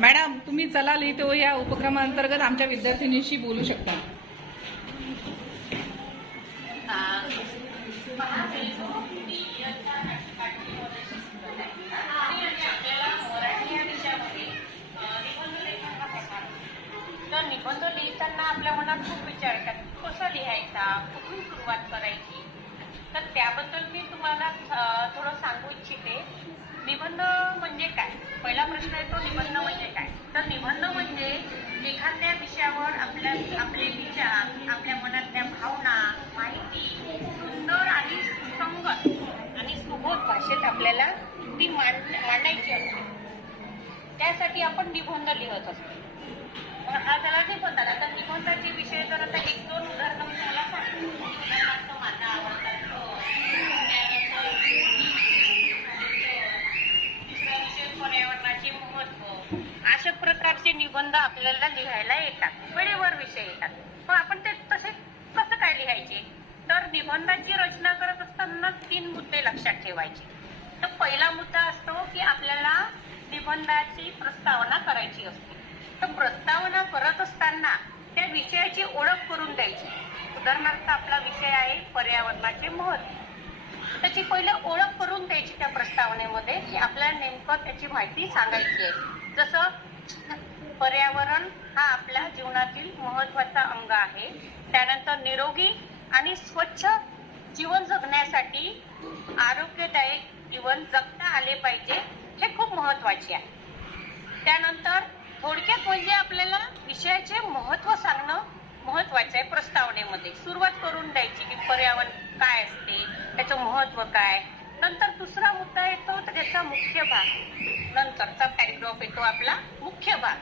Madam तुम्ही चला लिहितो या उपक्रमांतर्गत आमच्या विद्यार्थिनीशी बोलू शकता. तर निबंध लिहिताना आपल्या मनात खूप विचार येतात. कसं लिहायचा? कुठून सुरुवात करायची? तर त्याबद्दल मी तुम्हाला थोडं सांगू इच्छिते. निबंध म्हणजे काय? पहिला प्रश्न येतो निबंध म्हणजे काय? तर निबंध म्हणजे एखाद्या विषयावर आपल्या आपले विचार आपल्या मनातल्या भावना माहिती सुंदर आणि सुसंगत आणि सुबोध भाषेत आपल्याला ती मांड मांडायची असते. त्यासाठी आपण निबंध लिहत असतो. हा त्याला निबंध आता तर निबंधाचे विषय जर आता एक दोन उदाहरणं मी तुम्हाला सांगतो उदाहरणार्थ माझा आवडता सण, तिसरा विषय पर्यावरणाचे महत्त्व अशा प्रकारचे निबंध आपल्याला लिहायला येतात वेळेवर विषय येतात. मग आपण ते तसे कसं काय लिहायचे? तर निबंधाची रचना करत असताना तीन मुद्दे लक्षात ठेवायचे. तर पहिला मुद्दा असतो की आपल्याला निबंधाची प्रस्तावना करायची असते. तर प्रस्तावना करत असताना त्या विषयाची ओळख करून द्यायची. उदाहरणार्थ आपला विषय आहे पर्यावरणाचे महत्त्व त्याची पहिले ओळख करून द्यायची त्या प्रस्तावनेमध्ये की आपल्याला नेमकं त्याची माहिती सांगायची आहे. जसं पर्यावरण हा आपल्या जीवनातील महत्त्वाचा अंग आहे. त्यानंतर निरोगी आणि स्वच्छ जीवन जगण्यासाठी आरोग्यदायक जीवन जगता आले पाहिजे हे खूप महत्त्वाचे आहे. त्यानंतर थोडक्यात म्हणजे आपल्याला विषयाचे महत्त्व सांगणं महत्वाचं आहे प्रस्तावनेमध्ये. सुरुवात करून द्यायची की पर्यावरण काय असते त्याचं महत्त्व काय? नंतर दुसरा मुद्दा येतो तर त्याचा मुख्य भाग. नंतरचा पॅरेग्राफ येतो आपला मुख्य भाग.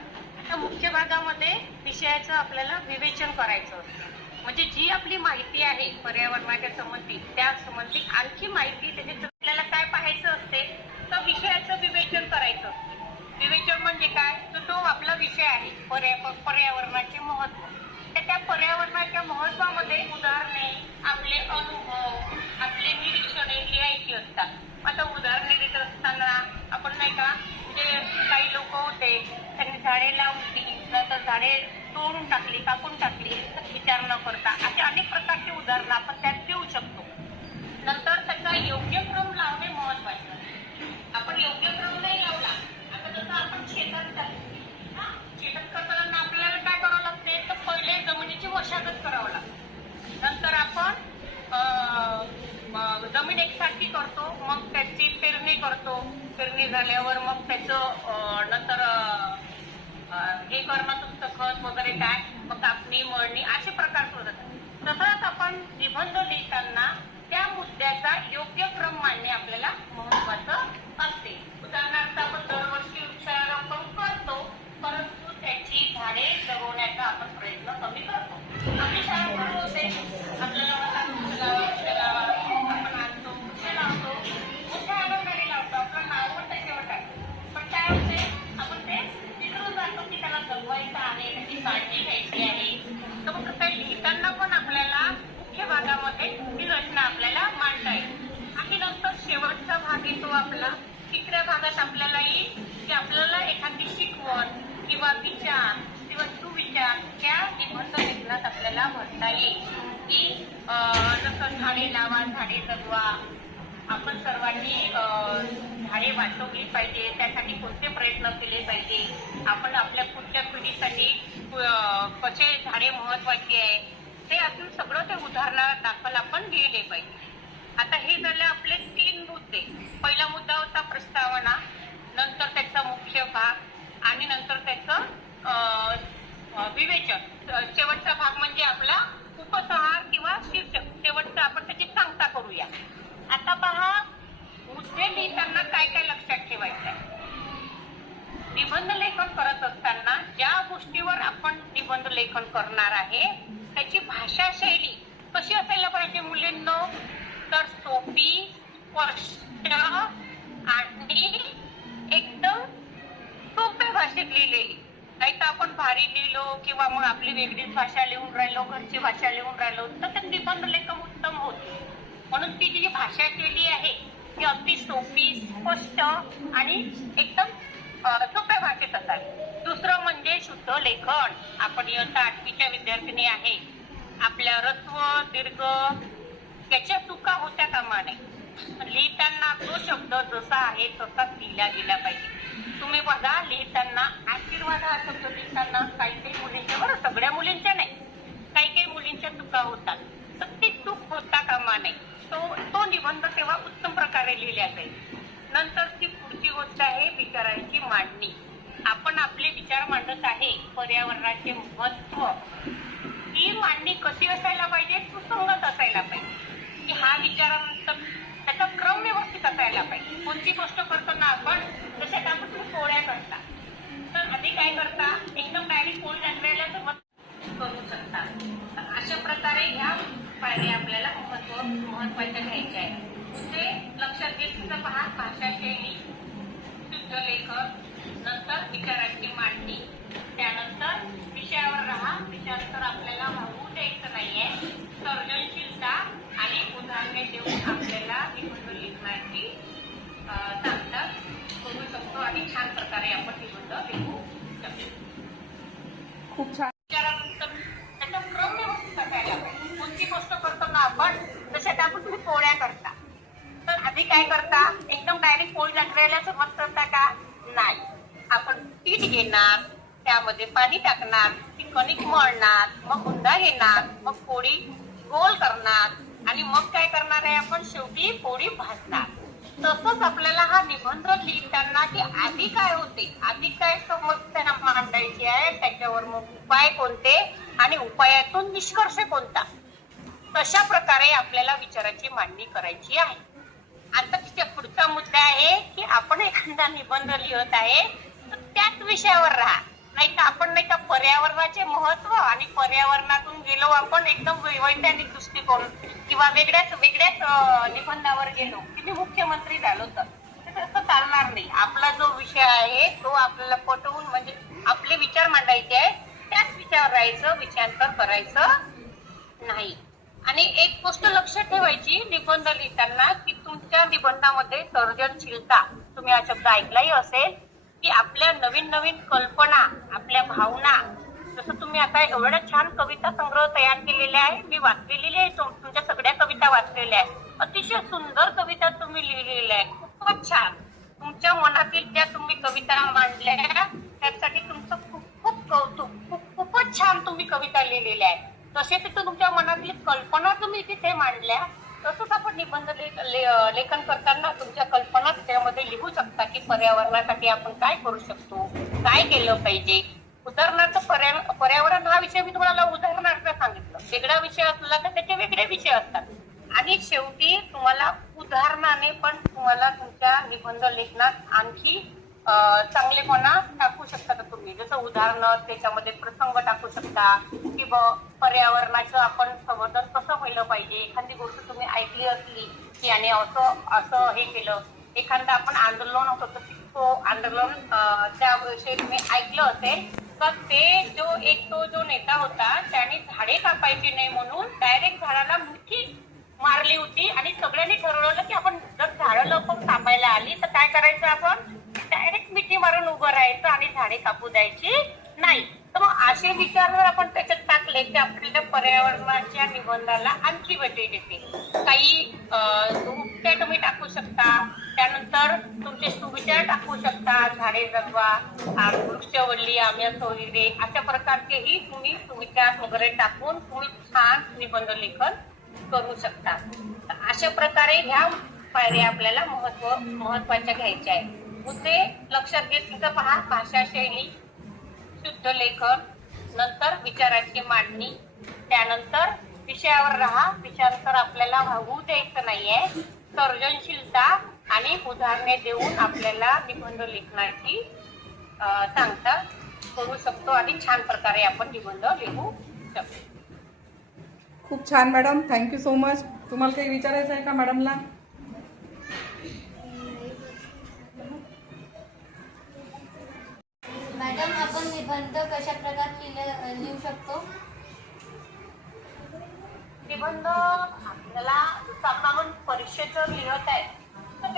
तर मुख्य भागामध्ये विषयाचं आपल्याला विवेचन करायचं असतं म्हणजे जी आपली माहिती आहे पर्यावरणाच्या संबंधित त्या संबंधित आणखी माहिती त्याच्यात आपल्याला काय पाहायचं असते तर विषयाचं विवेचन करायचं असते. विवेचन म्हणजे काय? तर तो आपला विषय आहे पर्या- पर्यावरणाचे महत्त्व तर त्या पर्यावरणाच्या महत्वामध्ये उदाहरणे आपले अनुभव आपले निरीक्षणे लिहायची असतात. आता उदाहरणे देत असताना आपण नाही का झाडे लावली नंतर झाडे तोडून टाकली कापून टाकली विचार न करता. असे अनेक प्रकारचे उदाहरणं आपण त्या भाग तिसऱ्या भागात आपल्याला येईल की आपल्याला एखादी शिकवण किंवा विचार किंवा सुविचार त्या निबंध लेखनात आपल्याला म्हणता येईल. की अं, जसं झाडे लावा झाडे जगवा आपण सर्वांनी अं, झाडे वाचवली पाहिजे त्यासाठी कोणते प्रयत्न केले पाहिजे आपण आपल्या पुढच्या पिढीसाठी अं, कसे झाडे महत्त्वाचे आहे ते आपण सगळं ते उदाहरणा दाखल आपण लिहिले पाहिजे. आता हे झाले आपले तीन मुद्दे. पहिला मुद्दा होता प्रस्तावना नंतर त्याचा मुख्य भाग आणि नंतर त्याचं अं, विवेचन. शेवटचा भाग म्हणजे आपला उपसंहार किंवा शीर्षक. शेवटचा आपण त्याची सांगता करूया. आता पहा मुद्दे लिहिताना काय काय लक्षात ठेवायचं आहे? निबंध लेखन करत असताना ज्या गोष्टीवर आपण निबंध लेखन करणार आहे त्याची भाषा शैली कशी असायला पाहिजे मुलींना? तर सोपी स्पष्ट आणि एकदम सोप्या भाषेत लिहिलेली. नाही तर आपण भारी लिहिलो किंवा मग आपली वेगळीच भाषा लिहून राहिलो घरची भाषा लिहून राहिलो तर ते निबंध लेखन उत्तम होत. म्हणून ती जी भाषा केली आहे ती अगदी सोपी स्पष्ट आणि एकदम सोप्या भाषेत असावी. दुसरं म्हणजे शुद्ध लेखन. आपण इयत्ता आठवीच्या विद्यार्थिनी आहे. आपल्या रस्व दीर्घ त्याच्या चुका होत्या कामा नये लिहिताना तो शब्द जसा आहे तसाच लिहिला गेला पाहिजे. तुम्ही बघा लिहिताना आशीर्वाद हा शब्द लिहिताना काही काही मुलींच्या बरं सगळ्या मुलींच्या नाही. काही काही मुलींच्या चुका होतात. तर ती चूक होता कामा नये. तो तो निबंध तेव्हा उत्तम प्रकारे लिहिला जाईल. नंतर ती पुढची गोष्ट आहे विचारांची मांडणी. आपण आपले विचार मांडत आहे पर्यावरणाचे महत्त्व. ही मांडणी कशी असायला पाहिजे? सुसंगत असायला पाहिजे. की हा विचारानंतर त्याचा क्रम व्यवस्थित असायला पाहिजे. कोणती गोष्ट करताना आपण जशा आपण तुम्ही पोळ्या करता खूप छान. कोणती गोष्ट करताना आपण तशा त्या तुम्ही पोळ्या करता तर आधी काय करता एकदम डायरेक्ट पोळी टाकलेल्या सुरुवात करता का नाही आपण पीठ घेणार त्यामध्ये पाणी टाकणार ती कणिक मळणार मग उंडा घेणार मग पोळी गोल करणार आणि मग काय करणार आहे आपण शेवटी पोळी भाजणार तसंच आपल्याला हा निबंध लिहिताना की आधी काय होते आधी काय समस्या मांडायची आहे त्याच्यावर मग उपाय कोणते आणि उपायातून निष्कर्ष कोणता? तशा प्रकारे आपल्याला विचाराची मांडणी करायची आहे. आता तिच्या पुढचा मुद्दा आहे की आपण एखादा निबंध लिहत आहे तर त्याच विषयावर राहा. नाही तर आपण नाही का पर्यावरणाचे महत्त्व आणि पर्यावरणातून गेलो आपण एकदम वैज्ञानिक दृष्टिकोन किंवा वेगळ्याच वेगळ्याच निबंधावर गेलो की मी मुख्यमंत्री झालो तर. ते तसं चालणार नाही. आपला जो विषय आहे तो आपल्याला पटवून म्हणजे आपले विचार मांडायचे आहे त्याच विचार राहायचं विचारांतर करायचं नाही. आणि एक गोष्ट लक्षात ठेवायची निबंध लिहिताना की तुमच्या निबंधामध्ये सर्जनशीलता तुम्ही हा शब्द ऐकलाही असेल की आपल्या नवीन नवीन कल्पना आपल्या भावना जसं तुम्ही आता एवढ्या छान कविता संग्रह तयार केलेले आहे मी वाचलेली आहे तुमच्या सगळ्या कविता वाचलेल्या आहे अतिशय सुंदर कविता तुम्ही लिहिलेल्या आहेत खूपच छान. तुमच्या मनातील ज्या तुम्ही कविता मांडल्या त्यासाठी तुमचं खूप खूप कौतुक खूप खूपच छान तुम्ही कविता लिहिलेल्या आहे तसे तिथं तुमच्या मनातली कल्पना तुम्ही तिथे मांडल्या तसंच आपण निबंध ले- लेखन करताना तुमच्या कल्पना त्यामध्ये लिहू शकता की पर्यावरणासाठी आपण काय करू शकतो काय केलं पाहिजे. उदाहरणार्थ पर्या- पर्यावरण हा विषय मी तुम्हाला उदाहरणार्थ सांगितलं. वेगळा विषय असला तर त्याचे वेगळे विषय असतात. आणि शेवटी तुम्हाला उदाहरणाने पण तुम्हाला तुमच्या निबंध लेखनात आणखी चांगले चांगलेपणा टाकू शकता का तुम्ही? जसं उदाहरण त्याच्यामध्ये प्रसंग टाकू शकता किंवा पर्यावरणाचं आपण संवर्धन कसं व्हायला पाहिजे? एखादी गोष्ट तुम्ही ऐकली असली की आणि असं असं हे केलं एखादं आपण आंदोलन होतं तर तो आंदोलन त्या त्याविषयी तुम्ही ऐकलं असेल तर ते जो एक तो जो नेता होता त्याने झाडे कापायची नाही म्हणून डायरेक्ट झाडाला मुठी मारली होती आणि सगळ्यांनी ठरवलं की आपण जर झाडं लवकर कापायला आली तर काय करायचं आपण? डायरेक्ट मिठी मारून उभं राहायचं आणि झाडे कापू द्यायची नाही. तर मग असे विचार जर आपण त्याच्यात टाकले की आपल्याला पर्यावरणाच्या निबंधाला आणखी भेट देते. काही उपचार तुम्ही टाकू शकता. त्यानंतर तुमचे सुविचार टाकू शकता. झाडे जगवा वृक्षवल्ली आम्ही सोयरे अशा प्रकारचेही तुम्ही सुविचार वगैरे टाकून तुम्ही छान निबंध लेखन करू शकता. अशा प्रकारे ह्या पायऱ्या आपल्याला महत्त्व महत्त्वाच्या घ्यायच्या आहेत. मुद्दे लक्षात घेतलं पहा भाषा शैली शुद्ध लेखन नंतर विचाराची मांडणी त्यानंतर विषयावर राहा विषयांतर आपल्याला वाहू द्यायचं नाहीये सर्जनशीलता आणि उदाहरणे देऊन आपल्याला निबंध लिखण्याची सांगता करू शकतो आणि छान प्रकारे आपण निबंध लिहू शकतो. खूप छान मॅडम. थँक्यू सो मच तुम्हाला काही विचारायचं आहे का मॅडमला? मॅडम आपण निबंध कशा प्रकारे लिहिलं लिहू शकतो? निबंध आपल्याला जसं आपण आपण परीक्षेचं लिहत आहे तर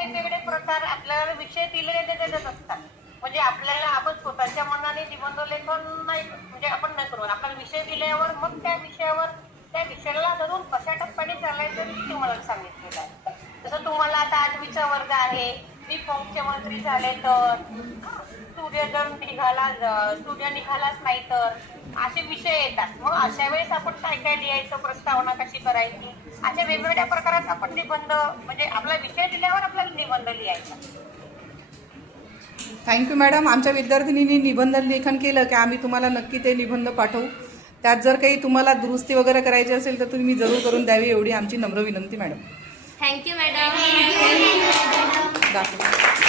प्रकार आपल्याला विषय दिले देतच असतात. म्हणजे आपल्याला आपण स्वतःच्या मनाने निबंध लेखन नाही म्हणजे आपण नाही करू. आपल्याला विषय दिल्यावर मग त्या विषयावर त्या विषयाला धरून कशा टप्प्याने चालायचं तुम्हाला सांगितलेलं आहे. जसं तुम्हाला आता आठवीचा वर्ग आहे मी फॉर्मचे मंत्री झाले तर स्टुडिओ जर निघाला स्टुडिओ निघालाच नाही तर असे विषय येतात. मग अशा वेळेस आपण काय काय लिहायचं प्रस्तावना कशी करायची? अशा वेगवेगळ्या प्रकारात आपण निबंध म्हणजे आपला विषय दिल्यावर आपल्याला निबंध लिहायचा. थँक्यू मॅडम आमच्या विद्यार्थिनींनी निबंध लेखन केलं की आम्ही तुम्हाला नक्की ते निबंध पाठवू. त्यात जर काही तुम्हाला दुरुस्ती वगैरे करायची असेल तर तुम्ही जरूर करून द्यावी एवढी आमची नम्र विनंती मॅडम थँक्यू मॅडम Gracias.